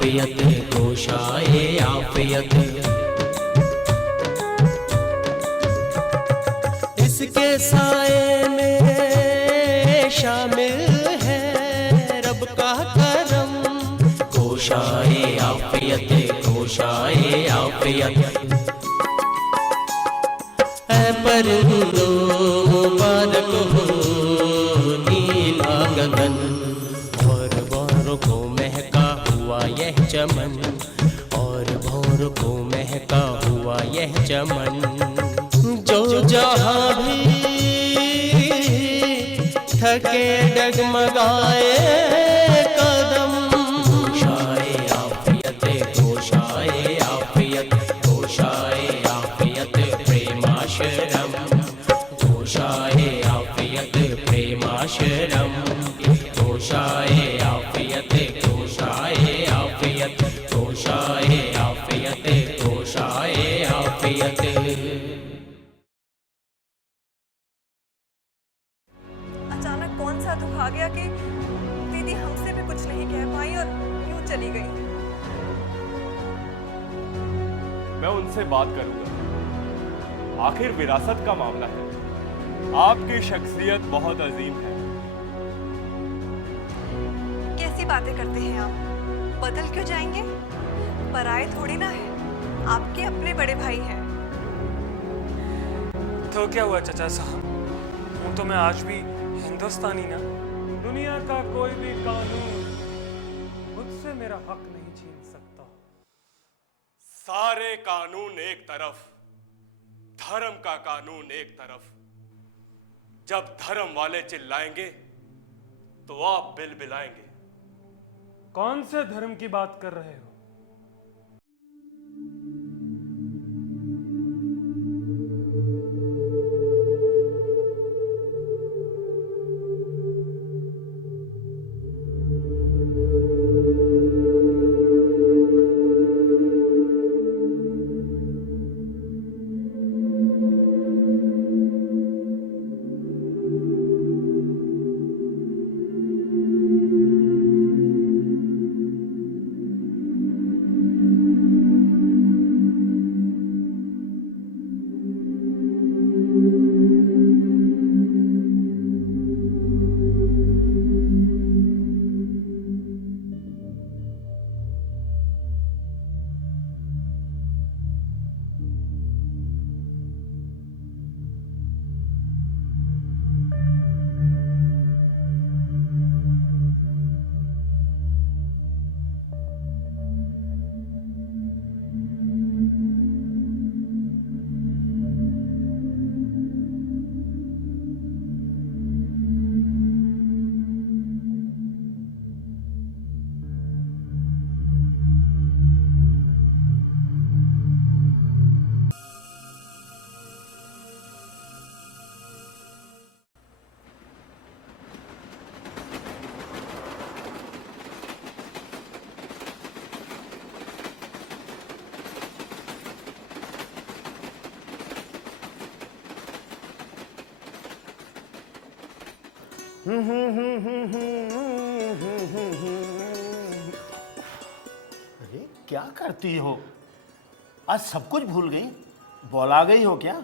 आफियत, गोशाए आफियत। इसके साए में शामिल है रब का करम, गोशाए आफियत, गोशाए आफियत। ऐ परिंदो मुबारक हो नीला गगन, और भौरों को महका हुआ यह चमन, और भौरों को महका हुआ यह चमन। जो जहाँ भी थके डगमगाए कदम, गोशाए आफियत, गोशाए आफियत, गोशाए आफियत प्रेमाशरम, गोशाए आफियत प्रेमाशरम, गोशाए आफियत, गोशाए आफियत, गोशाए आफियत, गोशाए आफियत। अचानक कौन सा दुख आ गया कि दीदी हमसे भी कुछ नहीं कह पाई और यूं चली गई। मैं उनसे बात करूंगा, आखिर विरासत का मामला है। आपकी शख्सियत बहुत अजीम है। कैसी बातें करते हैं आप? बदल क्यों जाएंगे? पराए थोड़ी ना है, आपके अपने बड़े भाई हैं। तो क्या हुआ चाचा साहब, हूँ तो मैं आज भी हिंदुस्तानी ना। दुनिया का कोई भी कानून मुझसे मेरा हक नहीं छीन सकता। सारे कानून एक तरफ, धर्म का कानून एक तरफ। जब धर्म वाले चिल्लाएंगे तो आप बिलबिलाएंगे। कौन से धर्म की बात कर रहे हो? अरे क्या करती हो? आज सब कुछ भूल गई? बौला गई हो क्या?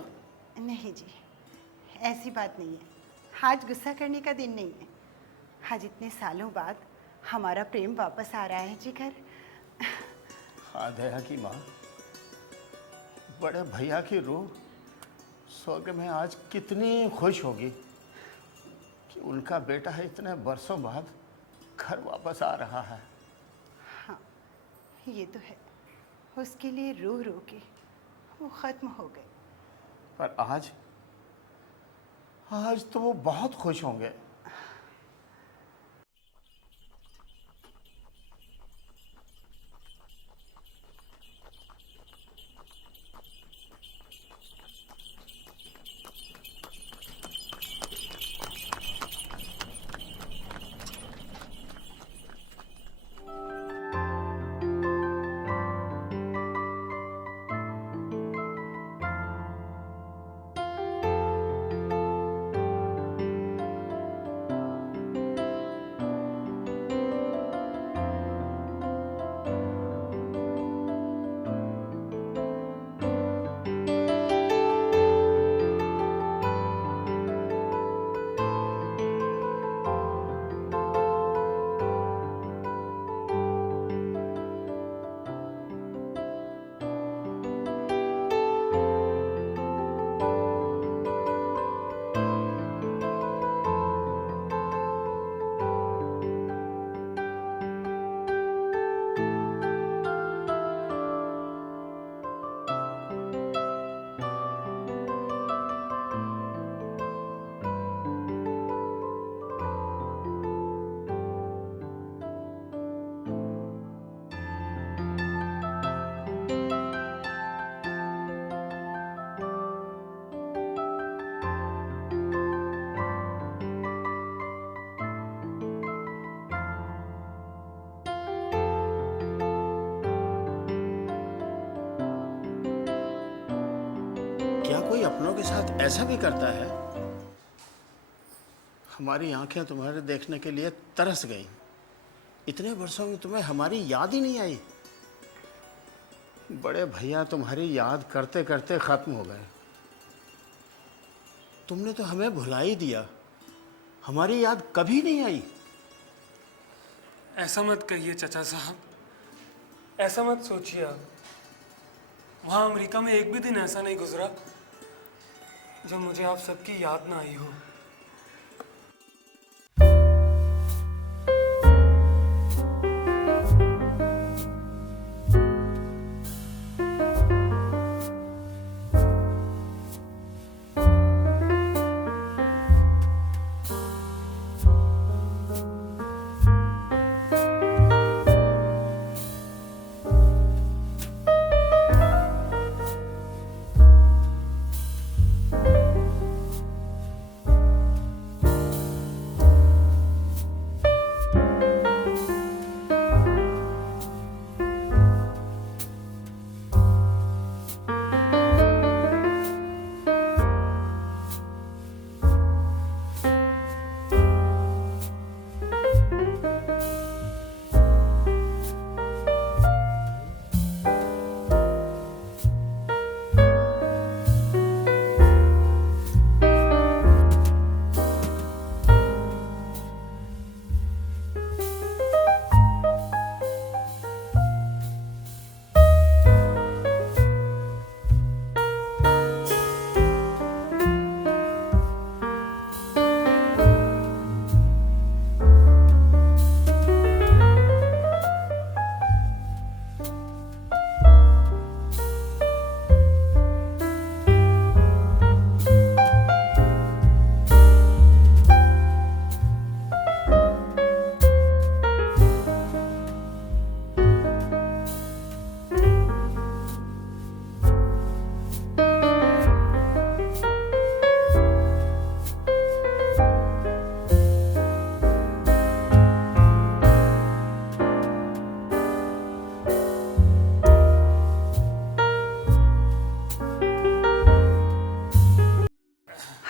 नहीं जी, ऐसी बात नहीं है। आज गुस्सा करने का दिन नहीं है। आज इतने सालों बाद हमारा प्रेम वापस आ रहा है जी घर। हाँ दया की माँ, बड़े भैया की रूह स्वर्ग में आज कितनी खुश होगी कि उनका बेटा है इतने बरसों बाद घर वापस आ रहा है। हाँ, ये तो है। उसके लिए रो रो के वो ख़त्म हो गए। पर आज तो वो बहुत खुश होंगे। कोई अपनों के साथ ऐसा भी करता है? हमारी आंखें तुम्हारे देखने के लिए तरस गई। इतने वर्षों में तुम्हें हमारी याद ही नहीं आई। बड़े भैया तुम्हारी याद करते करते खत्म हो गए। तुमने तो हमें भुला ही दिया, हमारी याद कभी नहीं आई। ऐसा मत कहिए चाचा साहब, ऐसा मत सोचिए आप। वहाँ अमेरिका में एक भी दिन ऐसा नहीं गुजरा जब मुझे आप सबकी याद ना आई हो।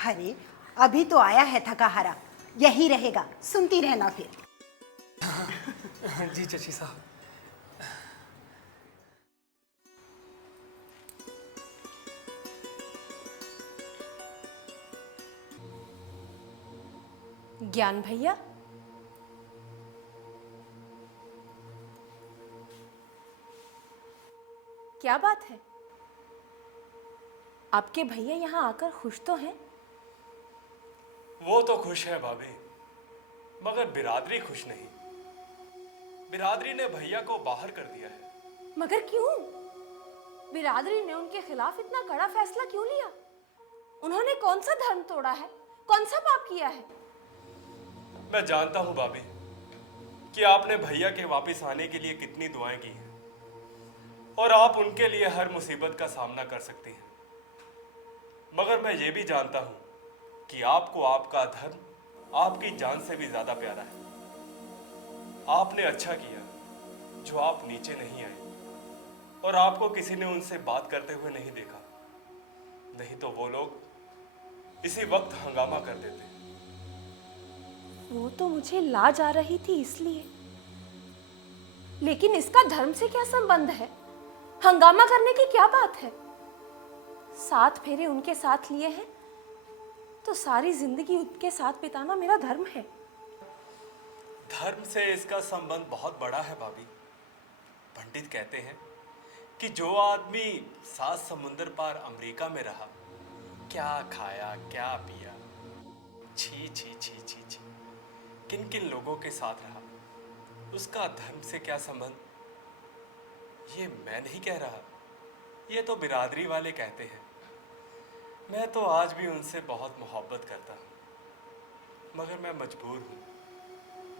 अरे अभी तो आया है थका हारा, यही रहेगा, सुनती रहना फिर। जी चाची साहब। ज्ञान भैया, क्या बात है? आपके भैया यहाँ आकर खुश तो हैं? वो तो खुश है भाभी, मगर बिरादरी खुश नहीं। बिरादरी ने भैया को बाहर कर दिया है। मगर क्यों? बिरादरी ने उनके खिलाफ इतना कड़ा फैसला क्यों लिया? उन्होंने कौन सा धर्म तोड़ा है, कौन सा पाप किया है? मैं जानता हूं भाभी कि आपने भैया के वापस आने के लिए कितनी दुआएं की हैं और आप उनके लिए हर मुसीबत का सामना कर सकती हैं। मगर मैं ये भी जानता हूं कि आपको आपका धर्म आपकी जान से भी ज्यादा प्यारा है। आपने अच्छा किया जो आप नीचे नहीं आए और आपको किसी ने उनसे बात करते हुए नहीं देखा, नहीं तो वो लोग इसी वक्त हंगामा कर देते। वो तो मुझे लाज आ रही थी इसलिए, लेकिन इसका धर्म से क्या संबंध है? हंगामा करने की क्या बात है? 7 फेरे उनके साथ लिए हैं तो सारी जिंदगी उनके साथ बिताना मेरा धर्म है। धर्म से इसका संबंध बहुत बड़ा है भाभी। पंडित कहते हैं कि जो आदमी 7 समुंदर पार अमेरिका में रहा, क्या खाया क्या पिया, छी छी छी छी छी, किन किन लोगों के साथ रहा, उसका धर्म से क्या संबंध? ये मैं नहीं कह रहा, ये तो बिरादरी वाले कहते हैं। मैं तो आज भी उनसे बहुत मोहब्बत करता हूँ, मगर मैं मजबूर हूँ,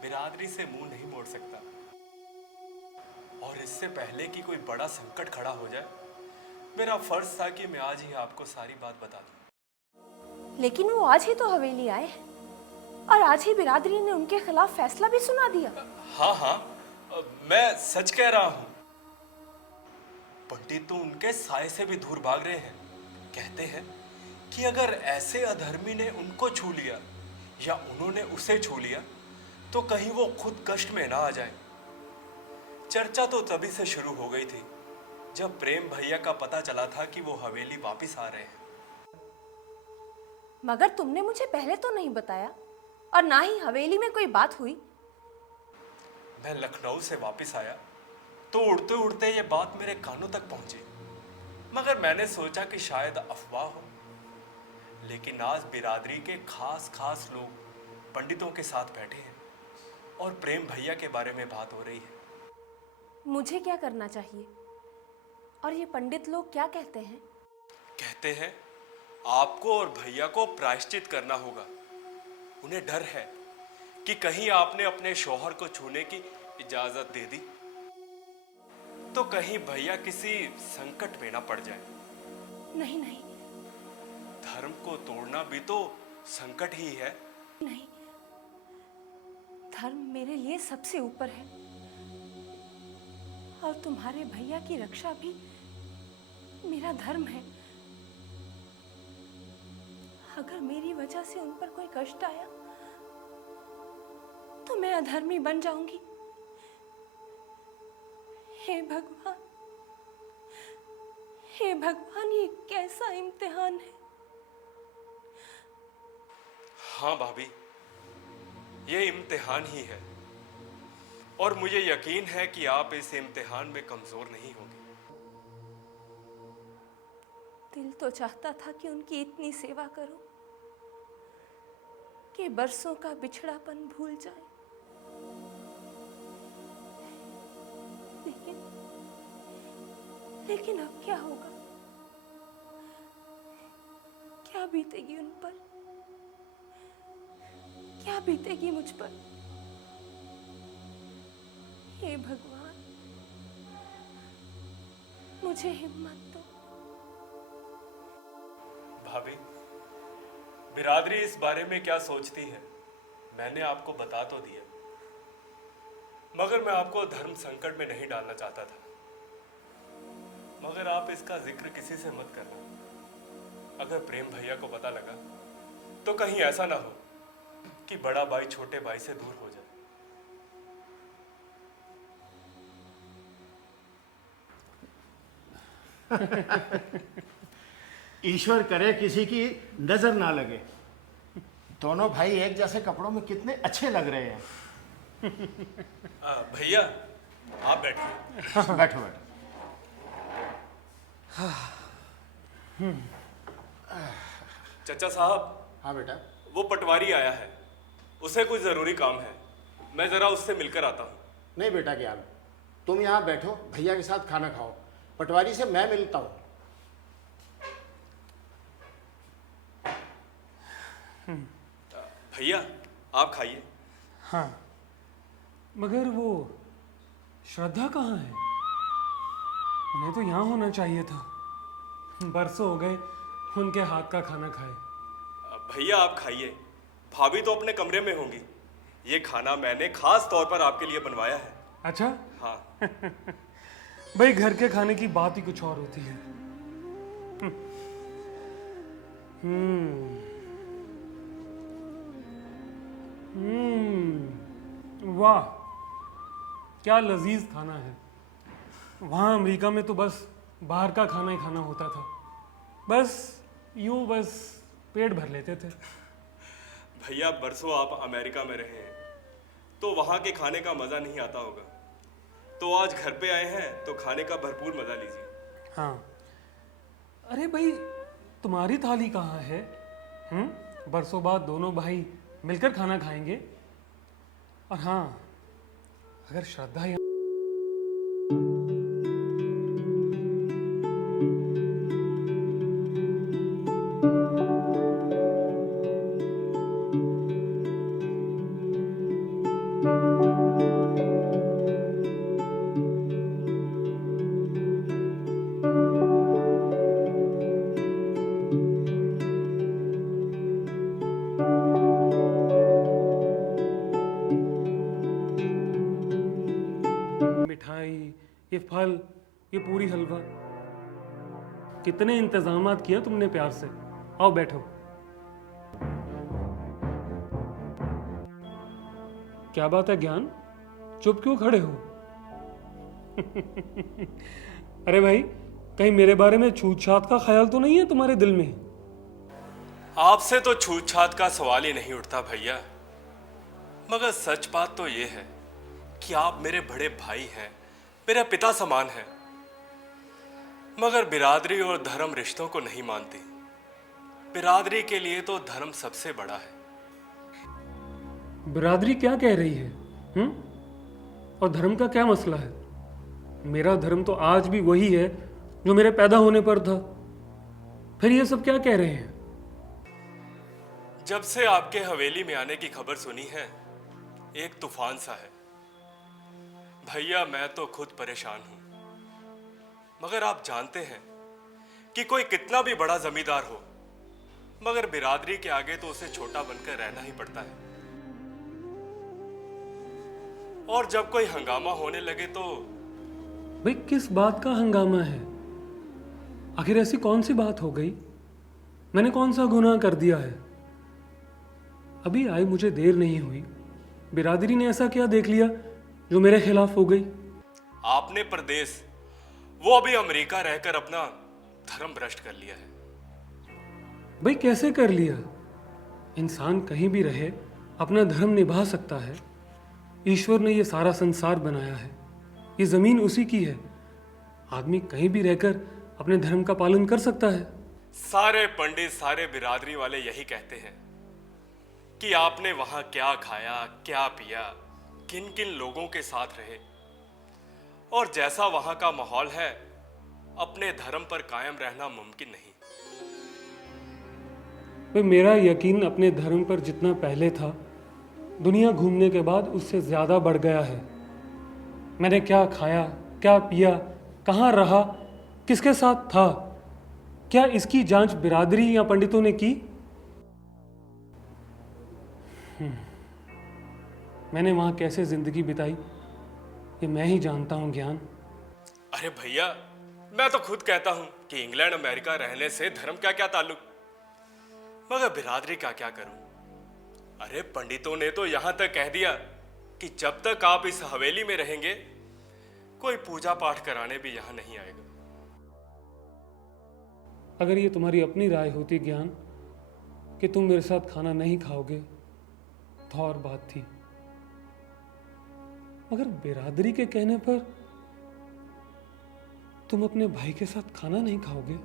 बिरादरी से मुंह नहीं मोड़ सकता। और इससे पहले कि कोई बड़ा संकट खड़ा हो जाए, मेरा फर्ज था कि मैं आज ही आपको सारी बात बता दूं। लेकिन वो आज ही तो हवेली आए हैं और आज ही बिरादरी ने उनके खिलाफ फैसला भी सुना दिया। हाँ हाँ, मैं सच कह रहा हूँ। पंडित तो उनके साए से भी दूर भाग रहे हैं। कहते हैं कि अगर ऐसे अधर्मी ने उनको छू लिया या उन्होंने उसे छू लिया तो कहीं वो खुद कष्ट में ना आ जाए। चर्चा तो तभी से शुरू हो गई थी जब प्रेम भैया का पता चला था कि वो हवेली वापस आ रहे हैं। मगर तुमने मुझे पहले तो नहीं बताया, और ना ही हवेली में कोई बात हुई। मैं लखनऊ से वापस आया तो उड़ते उड़ते ये बात मेरे कानों तक पहुंची, मगर मैंने सोचा कि शायद अफवाह हो। लेकिन आज बिरादरी के खास खास लोग पंडितों के साथ बैठे हैं और प्रेम भैया के बारे में बात हो रही है। मुझे क्या करना चाहिए, और ये पंडित लोग क्या कहते हैं? कहते हैं आपको और भैया को प्रायश्चित करना होगा। उन्हें डर है कि कहीं आपने अपने शौहर को छूने की इजाजत दे दी तो कहीं भैया किसी संकट में ना पड़ जाए। नहीं नहीं धर्म को तोड़ना भी तो संकट ही है। नहीं, धर्म मेरे लिए सबसे ऊपर है, और तुम्हारे भैया की रक्षा भी मेरा धर्म है। अगर मेरी वजह से उन पर कोई कष्ट आया तो मैं अधर्मी बन जाऊंगी। हे भगवान, हे भगवान, ये कैसा इम्तिहान है। हाँ भाभी, ये इम्तिहान ही है, और मुझे यकीन है कि आप इस इम्तिहान में कमजोर नहीं होंगे। दिल तो चाहता था कि उनकी इतनी सेवा करूं कि बरसों का बिछड़ापन भूल जाए, लेकिन अब क्या होगा? क्या बीतेगी उन पर, क्या बीतेगी मुझ पर? हे भगवान, मुझे हिम्मत दो। भाभी, बिरादरी इस बारे में क्या सोचती है मैंने आपको बता तो दिया, मगर मैं आपको धर्म संकट में नहीं डालना चाहता था। मगर आप इसका जिक्र किसी से मत करना। अगर प्रेम भैया को पता लगा तो कहीं ऐसा ना हो कि बड़ा भाई छोटे भाई से दूर हो जाए। ईश्वर करे किसी की नजर ना लगे। दोनों भाई एक जैसे कपड़ों में कितने अच्छे लग रहे हैं। भैया आप बैठिए। बैठो बैठो। चचा साहब, हाँ बेटा। वो पटवारी आया है, उसे कुछ जरूरी काम है, मैं जरा उससे मिलकर आता हूँ। नहीं बेटा ज्ञान, तुम यहाँ बैठो, भैया के साथ खाना खाओ, पटवारी से मैं मिलता हूँ। भैया आप खाइए। हाँ, मगर वो श्रद्धा कहाँ है? उन्हें तो यहाँ होना चाहिए था। बरसों हो गए उनके हाथ का खाना खाए। भैया आप खाइए, भाभी तो अपने कमरे में होंगी। ये खाना मैंने खास तौर पर आपके लिए बनवाया है। अच्छा? हाँ। भाई घर के खाने की बात ही कुछ और होती है। वाह, क्या लजीज खाना है। वहाँ अमेरिका में तो बस बाहर का खाना ही खाना होता था, बस यूं बस पेट भर लेते थे। भैया बरसों आप अमेरिका में रहे हैं तो वहाँ के खाने का मज़ा नहीं आता होगा, तो आज घर पे आए हैं तो खाने का भरपूर मज़ा लीजिए। हाँ, अरे भाई तुम्हारी थाली कहाँ है? बरसों बाद दोनों भाई मिलकर खाना खाएंगे। और हाँ, अगर श्रद्धा यहाँ मिठाई, ये फल, ये पूरी हलवा, कितने इंतजामात किया तुमने प्यार से। आओ बैठो। क्या बात है ज्ञान, चुप क्यों खड़े हो? अरे भाई, कहीं मेरे बारे में छूत छात का ख्याल तो नहीं है तुम्हारे दिल में? आपसे तो छूत छात का सवाल ही नहीं उठता भैया, मगर सच बात तो ये है कि आप मेरे बड़े भाई हैं, मेरा पिता समान है, मगर बिरादरी और धर्म रिश्तों को नहीं मानती। बिरादरी के लिए तो धर्म सबसे बड़ा है। बिरादरी क्या कह रही है? और धर्म का क्या मसला है? मेरा धर्म तो आज भी वही है जो मेरे पैदा होने पर था। फिर ये सब क्या कह रहे हैं? जब से आपके हवेली में आने की खबर सुनी है, एक तूफान सा है भैया। मैं तो खुद परेशान हूं, मगर आप जानते हैं कि कोई कितना भी बड़ा जमींदार हो, मगर बिरादरी के आगे तो उसे छोटा बनकर रहना ही पड़ता है। और जब कोई हंगामा होने लगे तो भाई किस बात का हंगामा है? आखिर ऐसी कौन सी बात हो गई? मैंने कौन सा गुनाह कर दिया है? अभी आए मुझे देर नहीं हुई, बिरादरी ने ऐसा क्या देख लिया जो मेरे खिलाफ हो गई? आपने परदेश, वो अभी अमेरिका रहकर अपना धर्म भ्रष्ट कर लिया है। भाई कैसे कर लिया? इंसान कहीं भी रहे अपना धर्म निभा सकता है। ईश्वर ने ये सारा संसार बनाया है, ये जमीन उसी की है। आदमी कहीं भी रहकर अपने धर्म का पालन कर सकता है। सारे पंडित, सारे बिरादरी वाले यही कहते हैं कि आपने वहां क्या खाया, क्या पिया, किन किन लोगों के साथ रहे, और जैसा वहां का माहौल है, अपने धर्म पर कायम रहना मुमकिन नहीं। भाई मेरा यकीन अपने धर्म पर जितना पहले था, दुनिया घूमने के बाद उससे ज्यादा बढ़ गया है। मैंने क्या खाया, क्या पिया, कहाँ रहा, किसके साथ था, क्या इसकी जांच बिरादरी या पंडितों ने की? मैंने वहां कैसे जिंदगी बिताई ये मैं ही जानता हूं ज्ञान। अरे भैया, मैं तो खुद कहता हूं कि इंग्लैंड अमेरिका रहने से धर्म क्या क्या ताल्लुक, मगर बिरादरी का क्या करूं? अरे पंडितों ने तो यहां तक कह दिया कि जब तक आप इस हवेली में रहेंगे, कोई पूजा पाठ कराने भी यहां नहीं आएगा। अगर ये तुम्हारी अपनी राय होती ज्ञान कि तुम मेरे साथ खाना नहीं खाओगे तो और बात थी, मगर बिरादरी के कहने पर तुम अपने भाई के साथ खाना नहीं खाओगे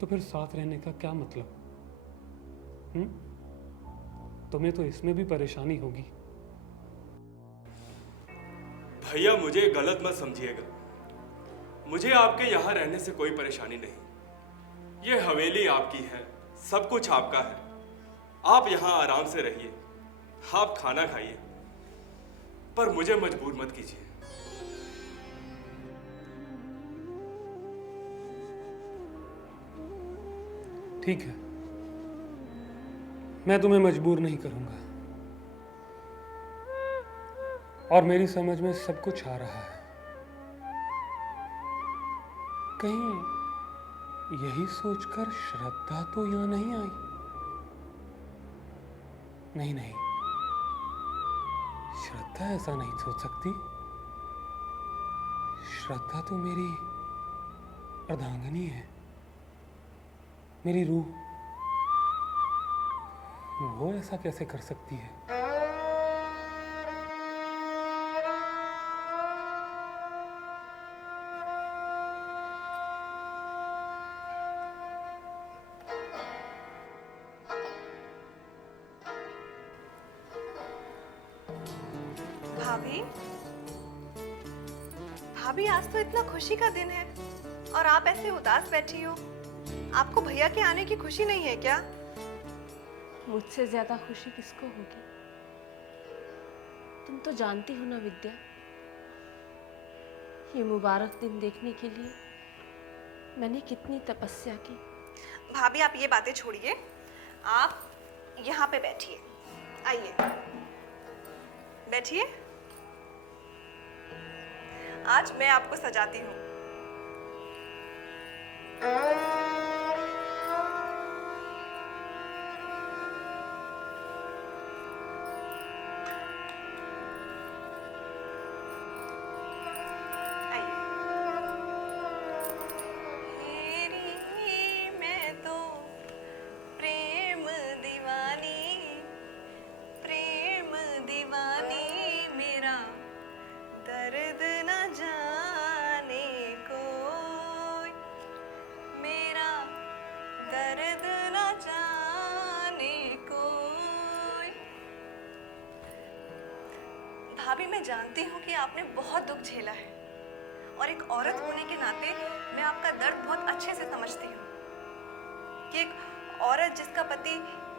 तो फिर साथ रहने का क्या मतलब? तुम्हें तो इसमें भी परेशानी होगी। भैया मुझे गलत मत समझिएगा, मुझे आपके यहाँ रहने से कोई परेशानी नहीं। ये हवेली आपकी है, सब कुछ आपका है। आप यहाँ आराम से रहिए, आप खाना खाइए, पर मुझे मजबूर मत कीजिए। ठीक है, मैं तुम्हें मजबूर नहीं करूंगा, और मेरी समझ में सब कुछ आ रहा है। कहीं यही सोचकर श्रद्धा तो यहां नहीं आई? नहीं नहीं, श्रद्धा ऐसा नहीं सोच सकती। श्रद्धा तो मेरी अर्धांगिनी है, मेरी रूह। वो ऐसा कैसे कर सकती है? भाभी, भाभी आज तो इतना खुशी का दिन है और आप ऐसे उदास बैठी हो। आपको भैया के आने की खुशी नहीं है क्या? मुझसे ज्यादा खुशी किसको होगी? तुम तो जानती हो ना विद्या, ये मुबारक दिन देखने के लिए मैंने कितनी तपस्या की। भाभी आप ये बातें छोड़िए, आप यहाँ पे बैठिए। आइए बैठिए, आज मैं आपको सजाती हूँ। भाभी मैं जानती हूँ कि आपने बहुत दुख झेला है और एक औरत होने के नाते मैं आपका दर्द बहुत अच्छे से समझती हूँ कि एक औरत जिसका पति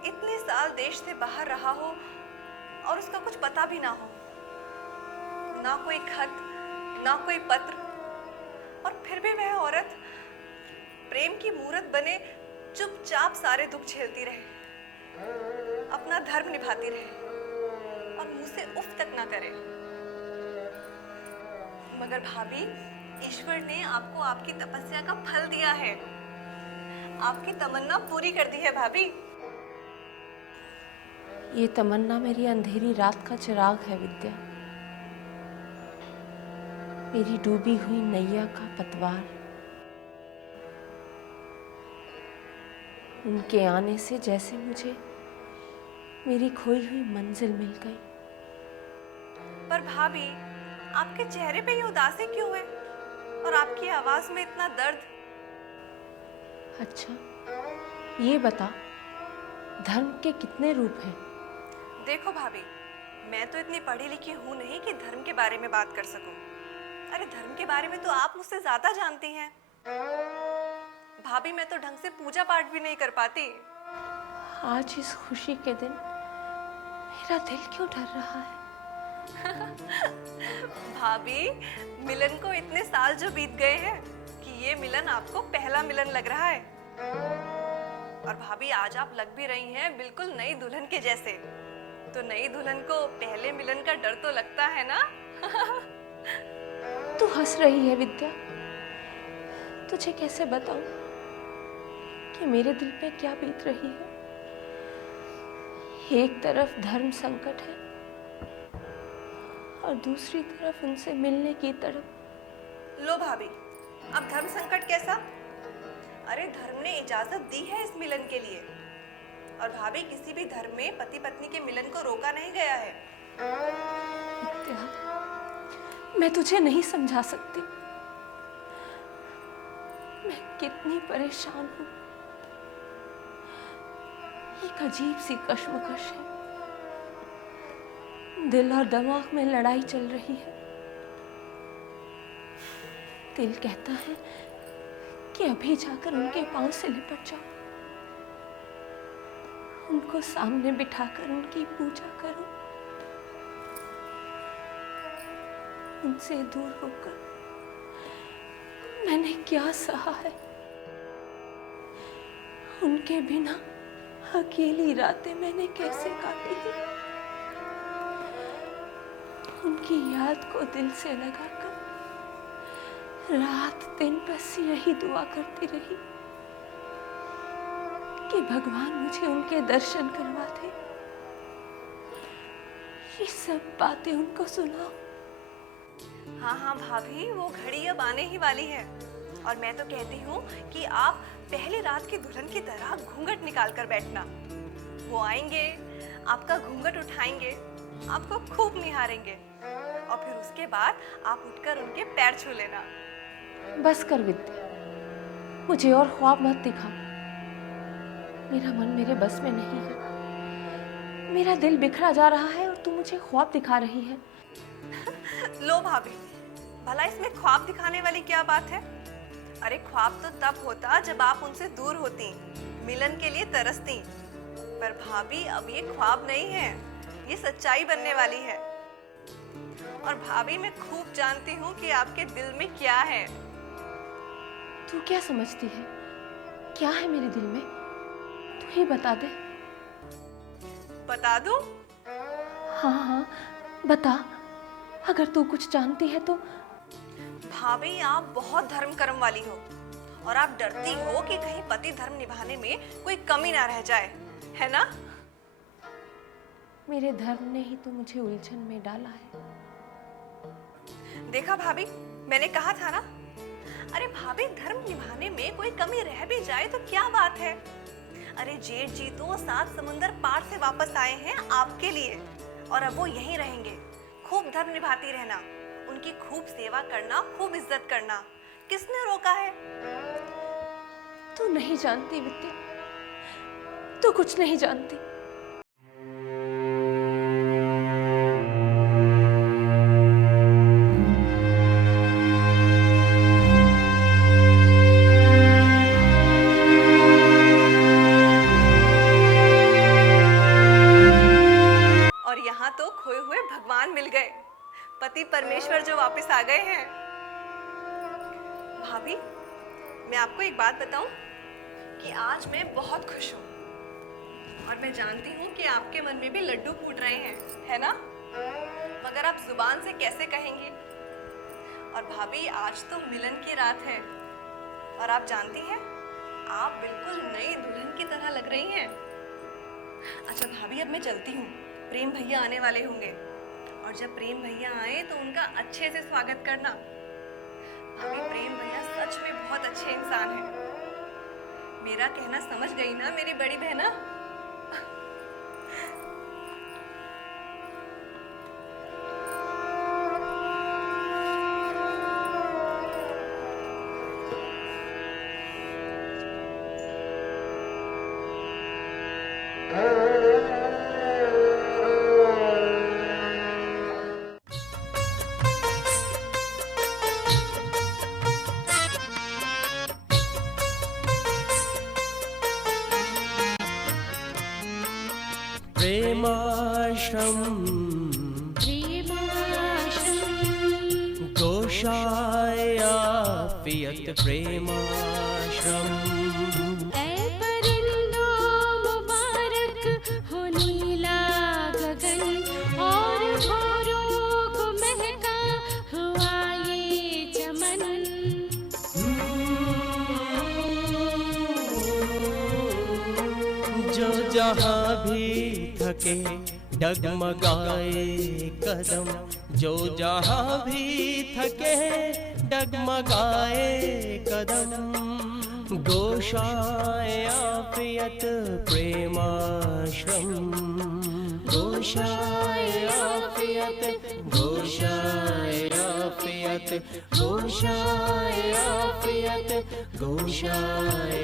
इतने साल देश से बाहर रहा हो और उसका कुछ पता भी ना हो, ना कोई खत, ना कोई पत्र, और फिर भी वह औरत प्रेम की मूरत बने चुपचाप सारे दुख झेलती रहे, अपना धर्म निभाती रहे और मुंह से उफ तक ना करे। मगर भाभी, ईश्वर ने आपको आपकी तपस्या का फल दिया है, आपकी तमन्ना पूरी कर दी है भाभी। ये तमन्ना मेरी अंधेरी रात का चिराग है विद्या, मेरी डूबी हुई नैया का पतवार। उनके आने से जैसे मुझे मेरी खोई हुई मंजिल मिल गई। पर भाभी, आपके चेहरे पे ये उदासी क्यों है और आपकी आवाज में इतना दर्द? अच्छा, ये बता, धर्म के कितने रूप हैं? देखो भाभी, मैं तो इतनी पढ़ी लिखी हूँ नहीं कि धर्म के बारे में बात कर सकूं। अरे धर्म के बारे में तो आप मुझसे ज्यादा जानती हैं। भाभी, मैं तो ढंग से पूजा पाठ भी नहीं कर पाती। आज इस खुशी के दिन मेरा दिल क्यों डर रहा है? भाभी, मिलन को इतने साल जो बीत गए हैं कि ये मिलन आपको पहला मिलन लग रहा है। और भाभी, आज आप लग भी रही हैं बिल्कुल नई दुल्हन के जैसे। तो नई दुल्हन को पहले मिलन का डर तो लगता है ना? तू हंस रही है विद्या। तुझे कैसे बताऊं कि मेरे दिल पे क्या बीत रही है। एक तरफ धर्म संकट है और दूसरी तरफ उनसे मिलने की तड़प। लो भाभी, अब धर्म संकट कैसा? अरे धर्म ने इजाजत दी है इस मिलन के लिए, और भाभी, किसी भी धर्म में पति पत्नी के मिलन को रोका नहीं गया है। विद्या, मैं तुझे नहीं समझा सकती। मैं कितनी परेशान हूँ। एक अजीब सी कश्मकश है, दिल और दिमाग में लड़ाई चल रही है। दिल कहता है कि अभी जाकर उनके पांव से लिपट जाओ, उनको सामने बिठाकर उनकी पूजा करो। उनसे दूर होकर मैंने क्या सहा है। उनके बिना अकेली रातें मैंने कैसे काटी है। उनकी याद को दिल से लगाकर रात दिन बस यही दुआ करती रही कि भगवान मुझे उनके दर्शन करवा दे। ये सब बातें उनको सुनाओ। हाँ हाँ भाभी, वो घड़ी अब आने ही वाली है, और मैं तो कहती हूँ कि आप पहली रात की दुल्हन की तरह घूंघट निकाल कर बैठना। वो आएंगे, आपका घूंघट उठाएंगे, आपको खूब निहारेंगे, और फिर उसके बाद आप उठकर उनके पैर छू लेना। बस कर विद्या, मुझे और ख्वाब मत दिखा। मेरा मन मेरे बस में नहीं है। मेरा दिल बिखरा जा रहा है और तू मुझे ख्वाब दिखा रही है। लो भाभी, भला इसमें ख्वाब दिखाने वाली क्या बात है? अरे ख्वाब तो तब होता जब आप उनसे दूर होती, मिलन के लिए तरसती। पर भाभी, अब ये ख्वाब नहीं है, ये सच्चाई बनने वाली है। और भाभी, मैं खूब जानती हूँ कि आपके दिल में क्या है। तू क्या समझती है? क्या है मेरे दिल में? तू ही बता दे। बता दूं? हाँ हाँ, बता। अगर तू कुछ जानती है तो। भाभी, आप बहुत धर्म कर्म वाली हो, और आप डरती हो कि कहीं पति धर्म निभाने में कोई कमी ना रह जाए, है ना? मेरे धर्म ने ही तो मुझे उलझन में डाला है। देखा भाभी, मैंने कहा था ना। अरे भाभी, धर्म निभाने में कोई कमी रह भी जाए तो क्या बात है? अरे जेठ जी तो 7 समुंदर पार से वापस आए हैं आपके लिए, और अब वो यहीं रहेंगे। खूब धर्म निभाती रहना, उनकी खूब सेवा करना, खूब इज्जत करना। किसने रोका है? तू नहीं जानती विद्या, तू कुछ नहीं जानती। यहाँ तो खोए हुए भगवान मिल गए, पति परमेश्वर जो वापस आ गए हैं। भाभी, मैं आपको एक बात बताऊं कि आज मैं बहुत खुश हूँ और मैं जानती हूँ कि आपके मन में भी लड्डू फूट रहे हैं, है ना? मगर आप जुबान से कैसे कहेंगी? और भाभी, आज तो मिलन की रात है और आप जानती हैं, आप बिल्कुल नई दुल्हन की तरह लग रही हैं। अच्छा भाभी, अब मैं चलती हूँ, प्रेम भैया आने वाले होंगे और जब प्रेम भैया आए तो उनका अच्छे से स्वागत करना। भाभी, प्रेम भैया सच में बहुत अच्छे इंसान हैं। मेरा कहना समझ गई ना मेरी बड़ी बहना? प्रेमाश्रम घोषायापियत प्रेमाश्रम। परिंदो मुबारक हो नीला गगन और भौरों को महका हुआ ये चमन। जो जहाँ भी थके डगमगाए कदम, जो जहाँ भी थके डगमगाए कदम। घोषायापियत प्रेमाश्रम, घोषायापियत, घोषायापियत, घोषायापियत, घोषायापियत।